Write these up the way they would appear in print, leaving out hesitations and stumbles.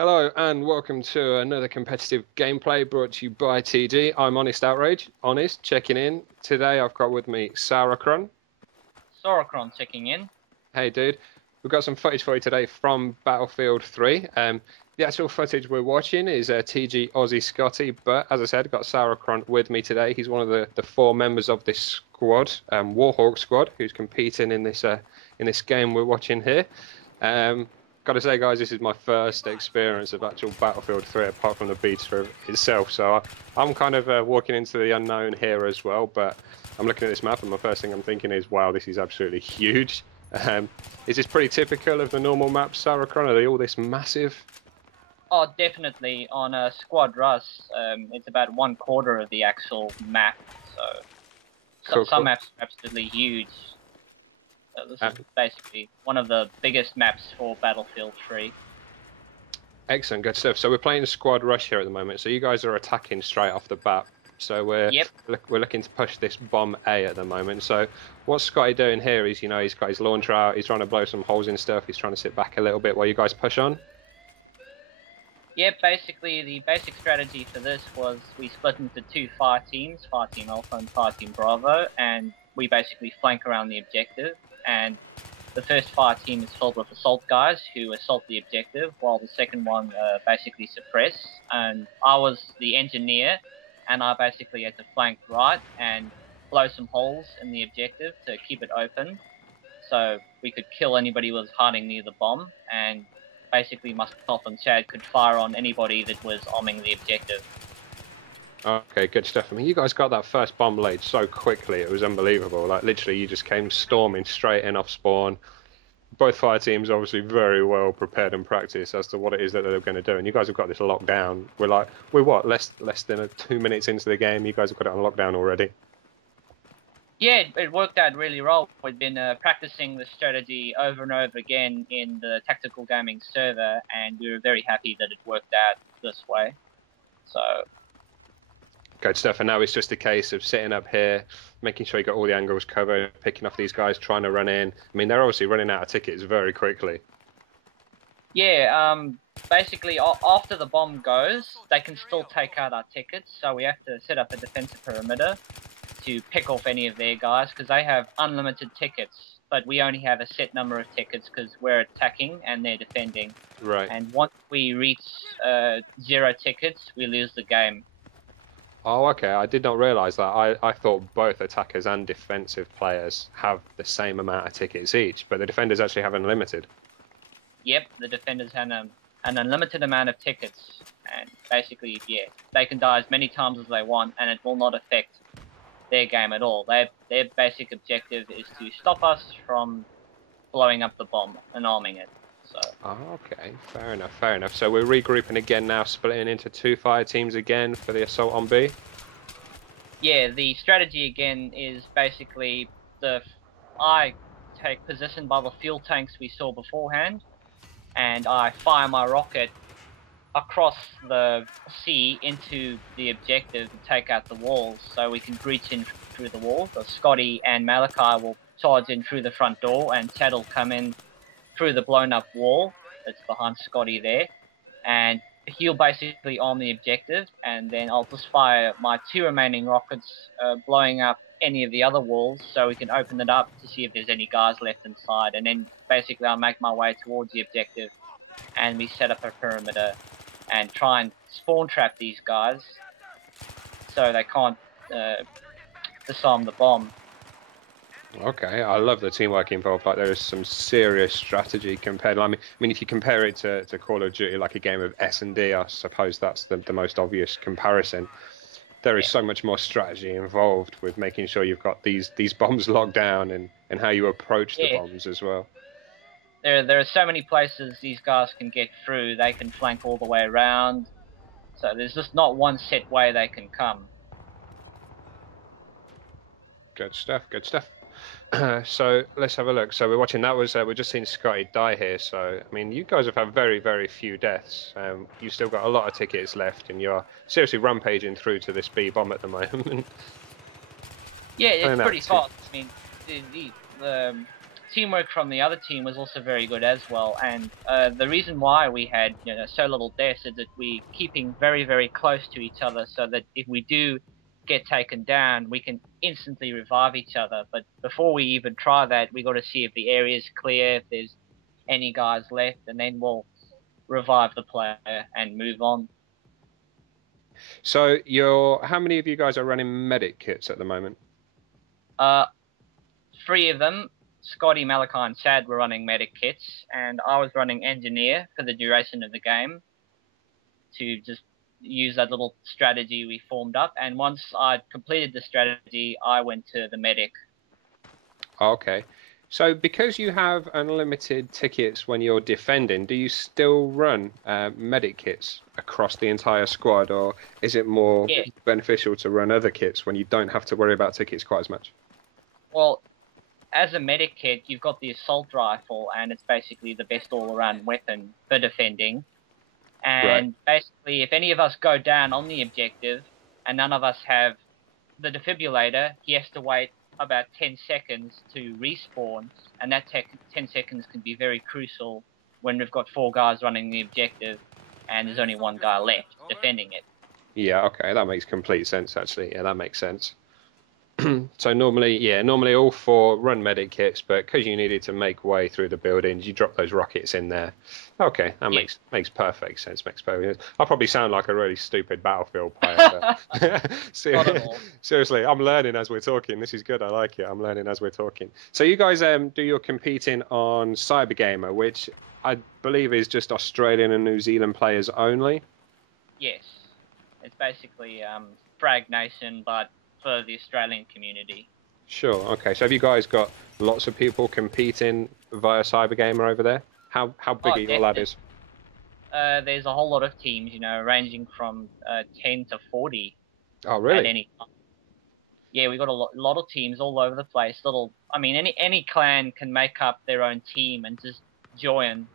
Hello and welcome to another competitive gameplay brought to you by TG. I'm Honest Outrage, Honest, checking in. Today I've got with me Saurocron. Saurocron checking in. Hey dude, we've got some footage for you today from Battlefield 3. The actual footage we're watching is TG Aussie Scotty, but as I said, got Saurocron with me today. He's one of the four members of this squad, Warhawks squad, who's competing in this game we're watching here. Got to say, guys, this is my first experience of actual Battlefield 3, apart from the beta itself. So I'm kind of walking into the unknown here as well. But I'm looking at this map, and the first thing I'm thinking is, wow, this is absolutely huge. Is this pretty typical of the normal maps, Saurocron? Are they all this massive? Oh, definitely. On a Squad Russ, it's about 1/4 of the actual map. So some maps are absolutely huge. This is basically one of the biggest maps for Battlefield 3. Excellent, good stuff. So we're playing Squad Rush here at the moment. So you guys are attacking straight off the bat. So we're looking to push this bomb A at the moment. So what's Scotty doing here is, he's got his launcher out. He's trying to blow some holes in stuff. He's trying to sit back a little bit while you guys push on. Yeah, basically the basic strategy for this was we split into two fire teams, Fire Team Alpha and Fire Team Bravo, and we basically flank around the objective. And the first fire team is filled with assault guys who assault the objective, while the second one basically suppress. And I was the engineer, and I basically had to flank right and blow some holes in the objective to keep it open, so we could kill anybody who was hiding near the bomb. And basically myself and Chad could fire on anybody that was arming the objective. Okay, good stuff. I mean, you guys got that first bomb laid so quickly, it was unbelievable. Like, literally, you just came storming straight in off spawn. Both fire teams obviously very well prepared and practiced as to what it is that they're going to do, and you guys have got this locked down. We're what, less than 2 minutes into the game, you guys have got it on lockdown already? Yeah, it worked out really well. We've been practicing the strategy over and over again in the tactical gaming server, and we were very happy that it worked out this way. So good stuff. And now it's just a case of sitting up here, making sure you got all the angles covered, picking off these guys, trying to run in. I mean, they're obviously running out of tickets very quickly. Yeah, basically after the bomb goes, they can still take out our tickets, so we have to set up a defensive perimeter to pick off any of their guys, because they have unlimited tickets, but we only have a set number of tickets because we're attacking and they're defending. Right. And once we reach 0 tickets, we lose the game. Oh, okay. I did not realise that. I thought both attackers and defensive players have the same amount of tickets each, but the defenders actually have unlimited. Yep, the defenders have an unlimited amount of tickets, and basically, yeah, they can die as many times as they want, and it will not affect their game at all. Their basic objective is to stop us from blowing up the bomb and arming it. So. Oh, okay, fair enough, fair enough. So we're regrouping again now, splitting into 2 fire teams again for the assault on B? Yeah, the strategy again is basically I take position by the fuel tanks we saw beforehand, and I fire my rocket across the sea into the objective to take out the walls, so we can breach in through the walls. So Scotty and Malachi will charge in through the front door, and Chad will come in through the blown up wall that's behind Scotty there, and he'll basically arm the objective, and then I'll just fire my 2 remaining rockets, blowing up any of the other walls, so we can open it up to see if there's any guys left inside, and then basically I'll make my way towards the objective, and we set up a perimeter and try and spawn trap these guys so they can't disarm the bomb. Okay, I love the teamwork involved. Like, there is some serious strategy compared. I mean, if you compare it to Call of Duty, like a game of S&D, I suppose that's the most obvious comparison. There is so much more strategy involved with making sure you've got these bombs locked down and how you approach the bombs as well. There are so many places these guys can get through. They can flank all the way around, so there's just not one set way they can come. Good stuff, good stuff. So let's have a look. So we're watching that was we're just seeing Scotty die here. So I mean, you guys have had very, very few deaths. You've still got a lot of tickets left, and you're seriously rampaging through to this B bomb at the moment. Yeah, it's pretty fast. I mean, teamwork from the other team was also very good as well. And the reason why we had so little deaths is that we keeping very, very close to each other, so that if we do get taken down, we can instantly revive each other. But before we even try that, we got to see if the area is clear, if there's any guys left, and then we'll revive the player and move on. So how many of you guys are running medic kits at the moment? 3 of them. Scotty, Malachi, and Chad were running medic kits, and I was running engineer for the duration of the game to just use that little strategy we formed up. And once I'd completed the strategy, I went to the medic. Okay. So because you have unlimited tickets when you're defending, do you still run medic kits across the entire squad, or is it more beneficial to run other kits when you don't have to worry about tickets quite as much? Well, as a medic kit, you've got the assault rifle, and it's basically the best all-around weapon for defending. And basically, if any of us go down on the objective, and none of us have the defibrillator, he has to wait about 10 seconds to respawn, and that 10 seconds can be very crucial when we've got 4 guys running the objective, and there's only 1 guy left defending it. Yeah, okay, that makes complete sense, actually. Yeah, that makes sense. So normally all 4 run medic kits, but because you needed to make way through the buildings, you drop those rockets in there. Okay, that makes perfect sense. Makes perfect sense. I probably sound like a really stupid Battlefield player. But seriously, I'm learning as we're talking. This is good. I like it. I'm learning as we're talking. So you guys do your competing on CyberGamer, which I believe is just Australian and New Zealand players only. Yes, it's basically Frag Nation, but for the Australian community. Sure. Okay. So have you guys got lots of people competing via CyberGamer over there? How big are your ladders? There's a whole lot of teams, ranging from 10 to 40. Oh, really? At any time. Yeah, we got a lot of teams all over the place. Any clan can make up their own team and just join,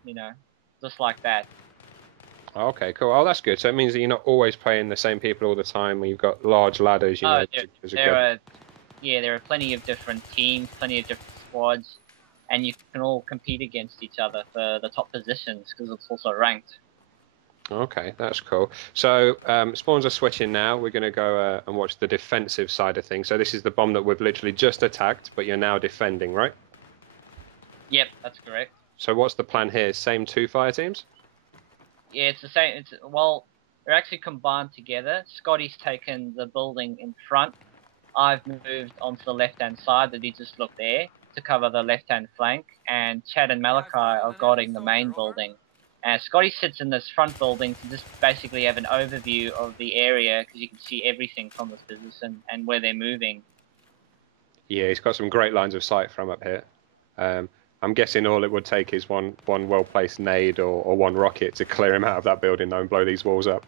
just like that. Okay, cool. Oh, that's good. So it means that you're not always playing the same people all the time. When you've got large ladders, there are plenty of different teams, plenty of different squads, and you can all compete against each other for the top positions because it's also ranked. Okay, that's cool. So spawns are switching now. We're going to go and watch the defensive side of things. So this is the bomb that we've literally just attacked, but you're now defending, right? Yep, that's correct. So what's the plan here? Same 2 fire teams? Yeah, it's the same. They're actually combined together. Scotty's taken the building in front. I've moved onto the left-hand side that he just looked there to cover the left-hand flank, and Chad and Malachi are guarding the main building. And Scotty sits in this front building to just basically have an overview of the area because you can see everything from this position and where they're moving. Yeah, he's got some great lines of sight from up here. I'm guessing all it would take is one well-placed nade or 1 rocket to clear him out of that building though and blow these walls up.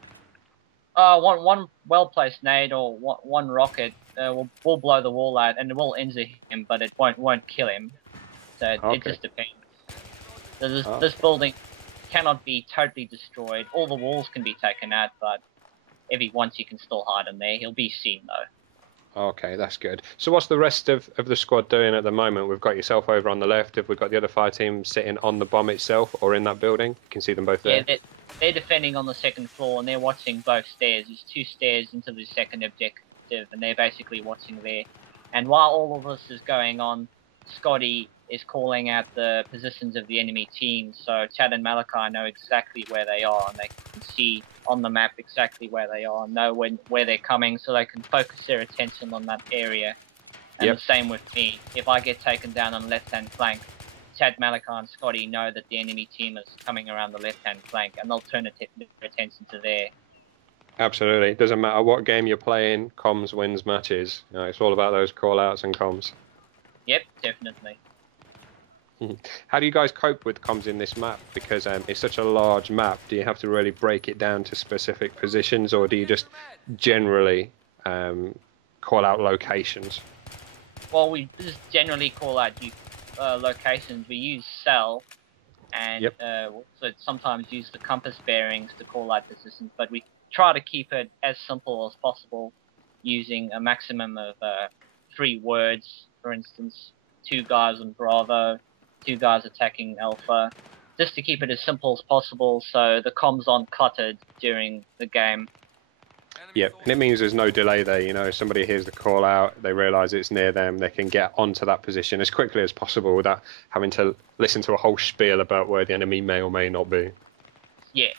One well-placed nade or one rocket will blow the wall out, and it will injure him, but it won't kill him. So it just depends. This building cannot be totally destroyed. All the walls can be taken out, but every once you can still hide him there. He'll be seen though. Okay, that's good. So what's the rest of the squad doing at the moment? We've got yourself over on the left. Have we got the other fire team sitting on the bomb itself or in that building? You can see them both there. Yeah, they're defending on the 2nd floor, and they're watching both stairs. There's 2 stairs into the 2nd objective, and they're basically watching there. And while all of this is going on, Scotty is calling out the positions of the enemy team, so Chad and Malachi know exactly where they are, and they can see on the map exactly where they are, and know where they're coming, so they can focus their attention on that area. And the same with me. If I get taken down on the left-hand flank, Chad, Malachi, and Scotty know that the enemy team is coming around the left-hand flank, and they'll turn their attention to there. Absolutely. It doesn't matter what game you're playing, comms wins matches. It's all about those call-outs and comms. Yep, definitely. How do you guys cope with comms in this map? Because it's such a large map. Do you have to really break it down to specific positions, or do you just generally call out locations? Well, we just generally call out locations. We use cell, and also sometimes use the compass bearings to call out positions, but we try to keep it as simple as possible, using a maximum of 3 words. For instance, 2 guys on Bravo, 2 guys attacking Alpha, just to keep it as simple as possible so the comms aren't cluttered during the game. Yep, and it means there's no delay there. You know, somebody hears the call out, they realise it's near them, they can get onto that position as quickly as possible without having to listen to a whole spiel about where the enemy may or may not be. Yeah.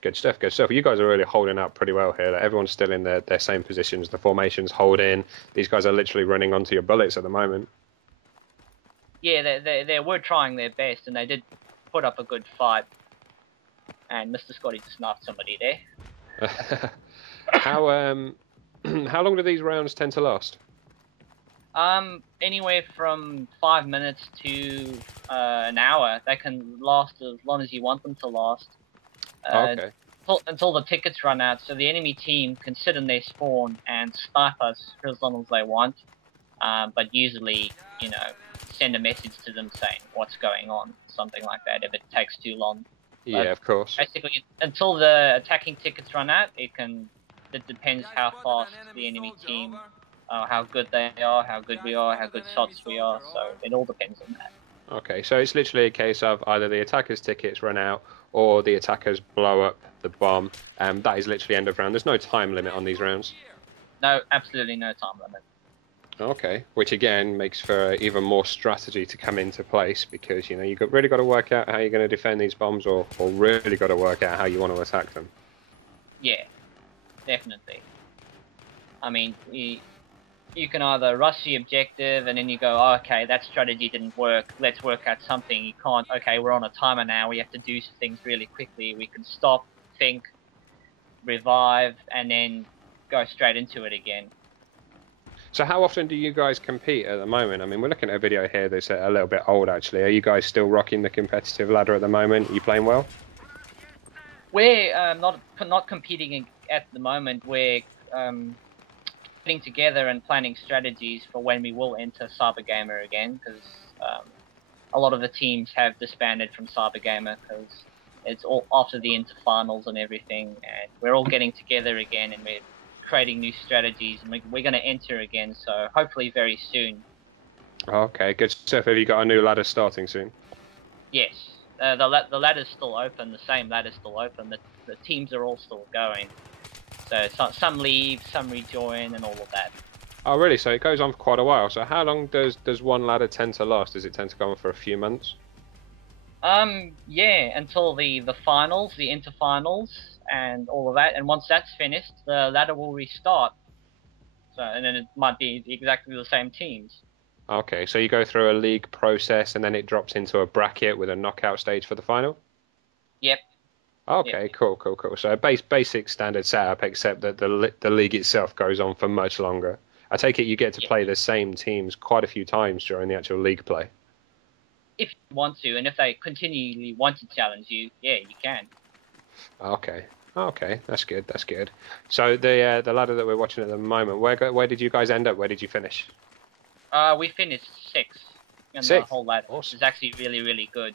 Good stuff, good stuff. You guys are really holding out pretty well here. Like, everyone's still in their same positions. The formations hold in. These guys are literally running onto your bullets at the moment. Yeah, they were trying their best, and they did put up a good fight. And Mr. Scotty just knocked somebody there. How long do these rounds tend to last? Anywhere from 5 minutes to an hour. They can last as long as you want them to last. Okay. Until the tickets run out, so the enemy team can sit in their spawn and snipe us for as long as they want. But usually, you know, send a message to them saying what's going on, something like that, if it takes too long. Yeah, But of course. basically, until the attacking tickets run out, it depends how fast the enemy team, how good they are, how good we are, how good shots we are, so it all depends on that. Okay, so it's literally a case of either the attackers' tickets run out or the attackers blow up the bomb. That is literally end of round. There's no time limit on these rounds. No, absolutely no time limit. Okay, which again makes for even more strategy to come into place, because you know you've really got to work out how you're going to defend these bombs, or really got to work out how you want to attack them. Yeah, definitely. I mean, you can either rush the objective and then you go, oh, okay, that strategy didn't work, let's work out something. You can't, okay, we're on a timer now, we have to do things really quickly. We can stop, think, revive, and then go straight into it again. So how often do you guys compete at the moment? I mean, we're looking at a video here that's a little bit old, actually. Are you guys still rocking the competitive ladder at the moment? Are you playing well? We're not competing at the moment. We're putting together and planning strategies for when we will enter CyberGamer again, because a lot of the teams have disbanded from CyberGamer because it's all after the interfinals and everything, and we're all getting together again and we're creating new strategies, and we're going to enter again, so hopefully very soon. Okay, good stuff. Have you got a new ladder starting soon? Yes, the ladder's still open, the same ladder's still open, the teams are all still going. So some leave, some rejoin, and all of that. Oh, really? So it goes on for quite a while. So how long does one ladder tend to last? Does it tend to go on for a few months? Yeah, until the finals, the interfinals, and all of that. And once that's finished, the ladder will restart. So, and then it might be exactly the same teams. Okay, so you go through a league process and then it drops into a bracket with a knockout stage for the final? Yep. Okay, yep. Cool. So a basic standard setup, except that the league itself goes on for much longer. I take it you get to play the same teams quite a few times during the actual league play. If you want to, and if they continually want to challenge you, yeah, you can. Okay, that's good. So the ladder that we're watching at the moment, where did you guys end up? Where did you finish? We finished 6th in the whole ladder, awesome. Which is actually really, really good.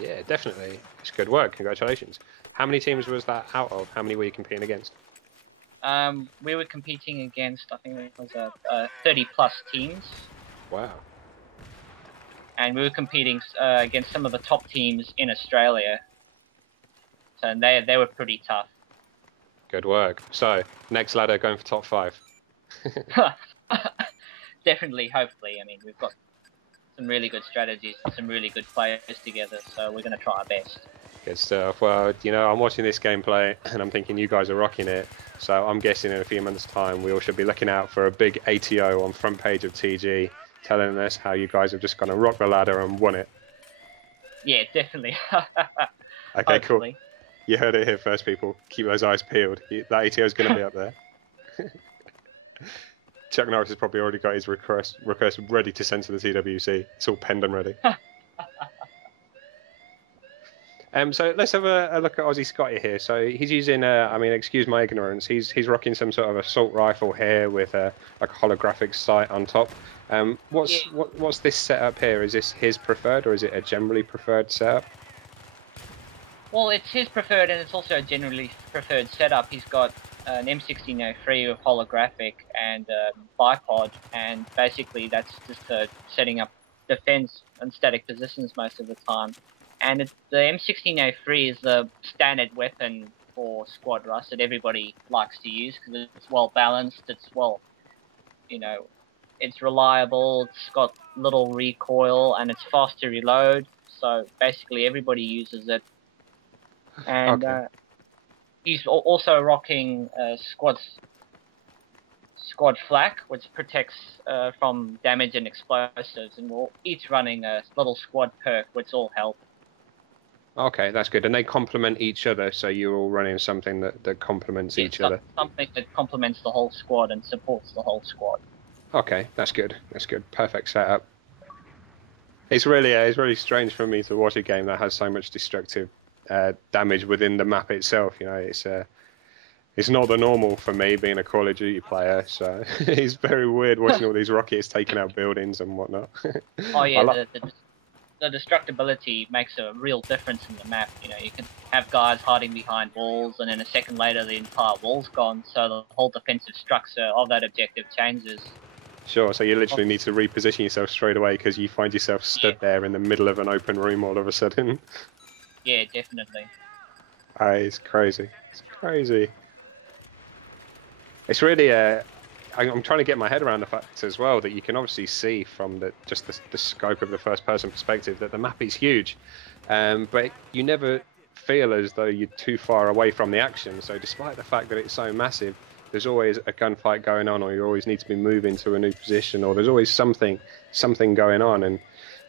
Yeah, definitely. It's good work. Congratulations. How many teams was that out of? How many were you competing against? We were competing against, I think it was 30+ teams. Wow. And we were competing against some of the top teams in Australia. So they were pretty tough. Good work. So, next ladder going for top 5. Definitely, hopefully. I mean, we've got some really good strategies and some really good players together, so we're going to try our best. Good stuff. Well, you know, I'm watching this gameplay and I'm thinking you guys are rocking it. So I'm guessing in a few months' time we all should be looking out for a big ATO on front page of TG telling us how you guys have just gone to rock the ladder and won it. Yeah, definitely. Okay, hopefully. Cool. You heard it here first, people. Keep those eyes peeled. That ATO is going to be up there. Chuck Norris has probably already got his request ready to send to the TWC. It's all penned and ready. So let's have a look at Aussie Scotty here. So he's using, I mean, excuse my ignorance, he's rocking some sort of assault rifle here with like a holographic sight on top. What's this setup here? Is this his preferred, or is it a generally preferred setup? Well, it's his preferred, and it's also a generally preferred setup. He's got an M1603 with holographic and bipod, and basically that's just for setting up defense in static positions most of the time. And the M16A3 is the standard weapon for squad rush that everybody likes to use because it's well balanced, it's well, you know, it's reliable, it's got little recoil, and it's fast to reload. So basically everybody uses it. And Okay. he's also rocking squad flak, which protects from damage and explosives, and we're each running a little squad perk, which all help. Okay, that's good. And they complement each other, so you're all running something that complements each other. Something that complements the whole squad and supports the whole squad. Okay, that's good. That's good. Perfect setup. It's really strange for me to watch a game that has so much destructive damage within the map itself. You know, it's not the normal for me being a Call of Duty player, so it's very weird watching all these rockets taking out buildings and whatnot. Oh yeah, the destructibility makes a real difference in the map. You know, you can have guys hiding behind walls, and then a second later the entire wall's gone, so the whole defensive structure of that objective changes. Sure, so you literally need to reposition yourself straight away because you find yourself stood there in the middle of an open room all of a sudden. Yeah, definitely. It's crazy. It's crazy. It's really I'm trying to get my head around the fact as well that you can obviously see from just the scope of the first-person perspective that the map is huge, but you never feel as though you're too far away from the action. So despite the fact that it's so massive, there's always a gunfight going on, or you always need to be moving to a new position, or there's always something going on. And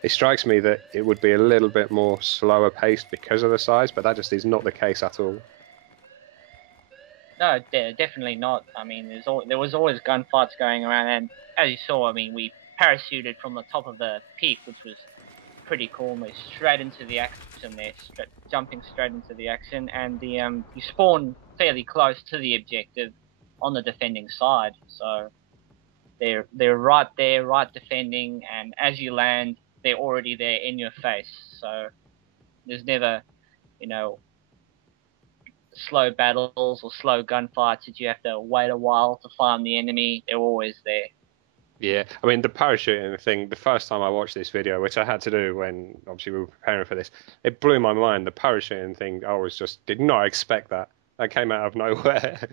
it strikes me that it would be a little bit more slower paced because of the size, but that just is not the case at all. No, definitely not. I mean, there was always gunfights going around, and as you saw, I mean, we parachuted from the top of the peak, which was pretty cool. And we're straight into the action there, jumping straight into the action, and you spawn fairly close to the objective on the defending side, so they're right there, right defending, and as you land, they're already there in your face. So there's never, you know, slow battles or slow gunfights that you have to wait a while to find the enemy. They're always there. Yeah, I mean, the parachuting thing, the first time I watched this video, which I had to do when obviously we were preparing for this, it blew my mind. The parachuting thing, did not expect that. That came out of nowhere.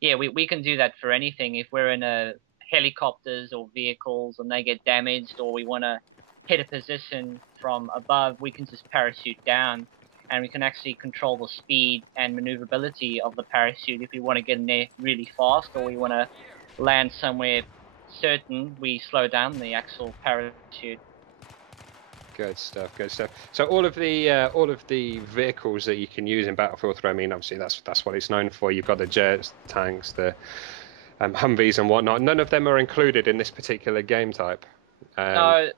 Yeah, we can do that for anything. If we're in helicopters or vehicles and they get damaged, or we want to hit a position from above, we can just parachute down, and we can actually control the speed and maneuverability of the parachute. If we want to get in there really fast, or we want to land somewhere certain, we slow down the actual parachute. Good stuff, good stuff. So all of the vehicles that you can use in Battlefield 3, I mean, obviously that's what it's known for. You've got the jets, the tanks, the Humvees and whatnot. None of them are included in this particular game type. No,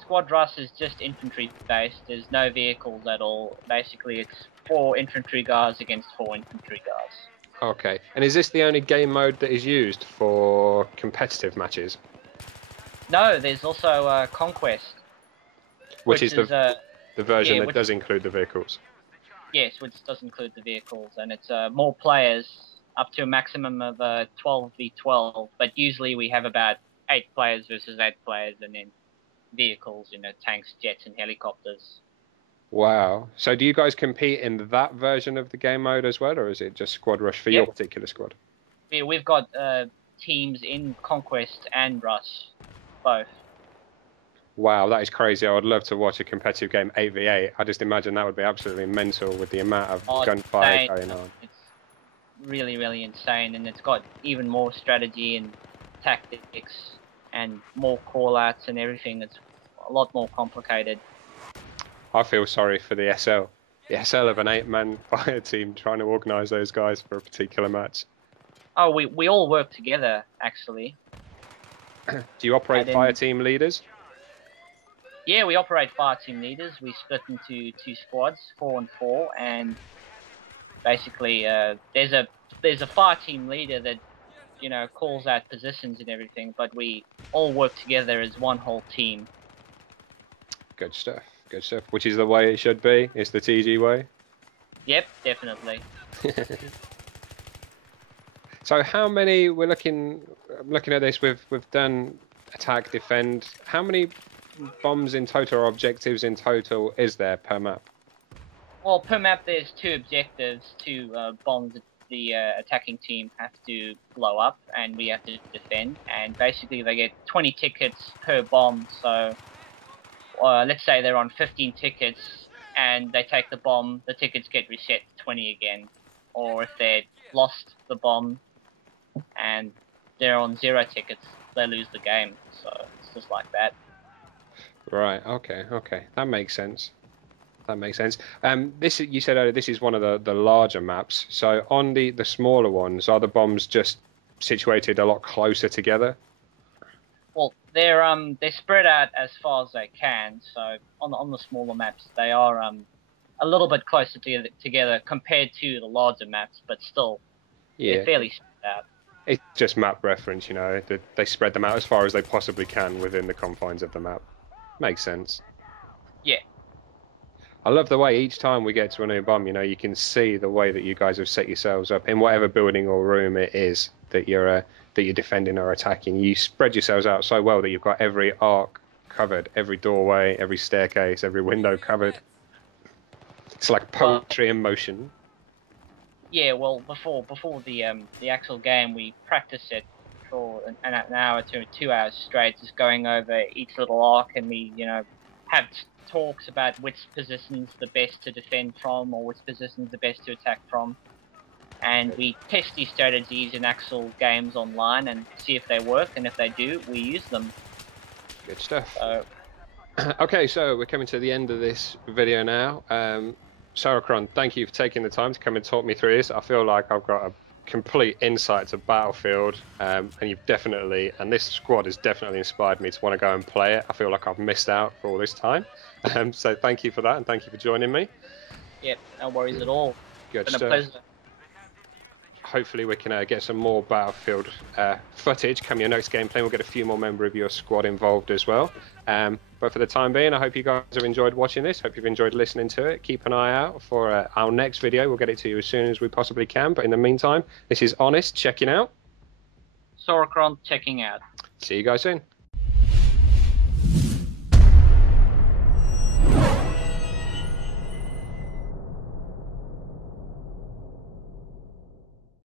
Squad Rush is just infantry based. There's no vehicles at all. Basically, it's 4 infantry guards against 4 infantry guards. Okay, and is this the only game mode that is used for competitive matches? No, there's also Conquest. Which is the version that does include the vehicles? Yes, which does include the vehicles, and it's more players, up to a maximum of 12v12, but usually we have about 8 players versus 8 players, and then vehicles, you know, tanks, jets, and helicopters. Wow. So do you guys compete in that version of the game mode as well, or is it just Squad Rush for your particular squad? Yeah, we've got teams in Conquest and Rush, both. Wow, that is crazy. I would love to watch a competitive game 8v8. I just imagine that would be absolutely mental with the amount of gunfire going on. It's really, really insane, and it's got even more strategy and tactics and more call-outs and everything. It's a lot more complicated. I feel sorry for the SL. The SL of an 8-man fire team trying to organise those guys for a particular match. Oh, we all work together, actually. Do you operate fire team leaders? Yeah, we operate fire team leaders. We split into 2 squads, 4 and 4, and basically there's a fire team leader that, you know, calls out positions and everything, but we all work together as one whole team. Good stuff. Good stuff. Which is the way it should be. It's the TG way. Yep, definitely. So how many I'm looking at this? We've done attack, defend. How many bombs in total or objectives in total is there per map? Well, per map there's 2 objectives, 2 bombs that the attacking team have to blow up, and we have to defend. And basically they get 20 tickets per bomb, so let's say they're on 15 tickets, and they take the bomb, the tickets get reset to 20 again. Or if they lost the bomb, and they're on 0 tickets, they lose the game. So it's just like that. Right. Okay. Okay. That makes sense. That makes sense. This, you said earlier, this is one of the larger maps. So on the smaller ones, are the bombs just situated a lot closer together? Well, they're spread out as far as they can. So on the smaller maps, they are a little bit closer together compared to the larger maps, but still, they're fairly spread out. It's just map reference, you know. They spread them out as far as they possibly can within the confines of the map. Makes sense. Yeah. I love the way each time we get to a new bomb, you know, you can see the way that you guys have set yourselves up in whatever building or room it is that you're defending or attacking. You spread yourselves out so well that you've got every arc covered, every doorway, every staircase, every window covered. It's like poetry in motion. Yeah, well, before the actual game, we practiced it for an hour to 2 hours straight, just going over each little arc, and we, you know, have talks about which position's the best to defend from, or which position's the best to attack from. And we test these strategies in actual games online and see if they work, and if they do, we use them. Good stuff. Okay, so we're coming to the end of this video now. Saurocron, thank you for taking the time to come and talk me through this. I feel like I've got a complete insight to Battlefield, and you've definitely, and this squad has definitely inspired me to want to go and play it. I feel like I've missed out for all this time. So thank you for that, and thank you for joining me. Yep, no worries at all. Good it's been stuff. a pleasure. Hopefully we can get some more Battlefield footage come your next gameplay. We'll get a few more members of your squad involved as well. But for the time being, I hope you guys have enjoyed watching this. Hope you've enjoyed listening to it. Keep an eye out for our next video. We'll get it to you as soon as we possibly can. But in the meantime, this is Honest checking out. Saurocron checking out. See you guys soon.